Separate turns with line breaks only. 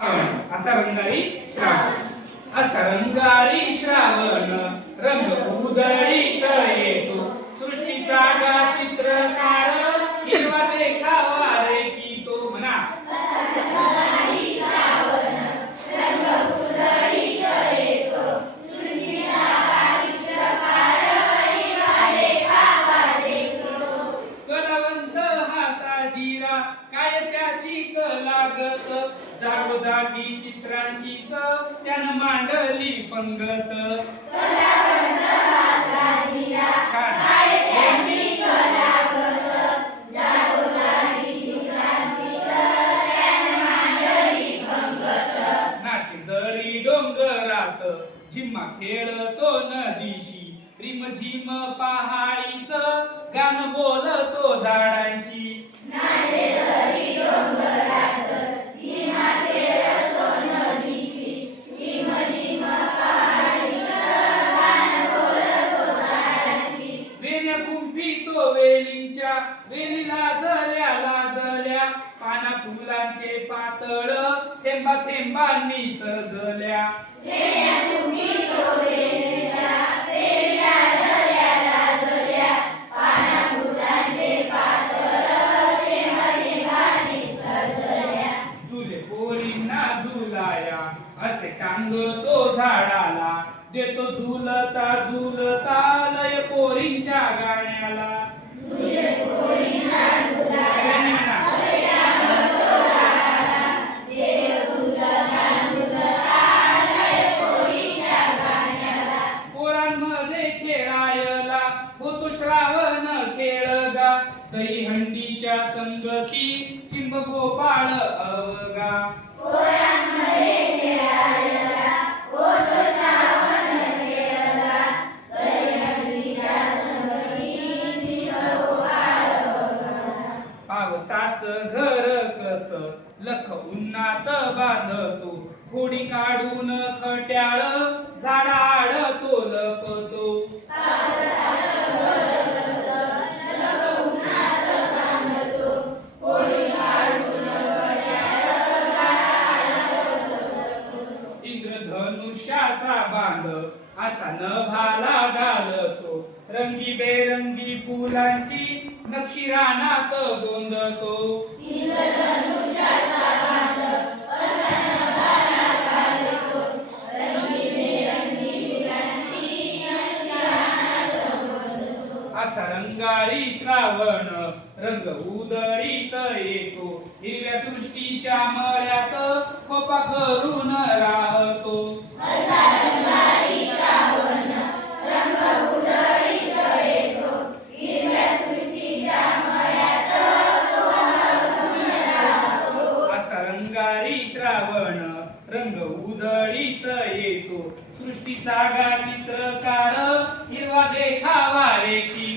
असा रंगारी श्रावण. असा रंगारी श्रावण रंग उदळीत येतो काय त्याची कलागत जागोजागी चित्रांची त्यानं मांडली पंगत. छान. डोंगरात झिम्मा खेळतो नदीशी. रिम झिम पहाडीच गाणं बोलतो झाडांची वेलींच्या वेली लाजल्या लाजल्या पाना फुलांचे पातळ थेंबा थेंबांनी सजल्या झुले पोरींना झुलाया असे कांगतो झाडाला देतो झुलता झुलता लय पोरींच्या खेळायला होतो श्रावण खेळगा. दही हंडीच्या संगती चिंब गोपाळ अवगा. पावसाच घर कस? लख उन्हात बांधतो. खोडी काढून खट्याळ झाडाड तो लपतो इंद्रधनुष्याचा बांध असा नभाला घालतो रंगी बेरंगी फुलांची नक्षी रानात गोंधतो असा रंगारी श्रावण रंग उदळीत येतो. हिरव्या सृष्टीच्या मळ्यात रंगारी श्रावण रंग उधळीत येतो. सृष्टीचा गा चित्रकार हिरवा देखावा रेखी.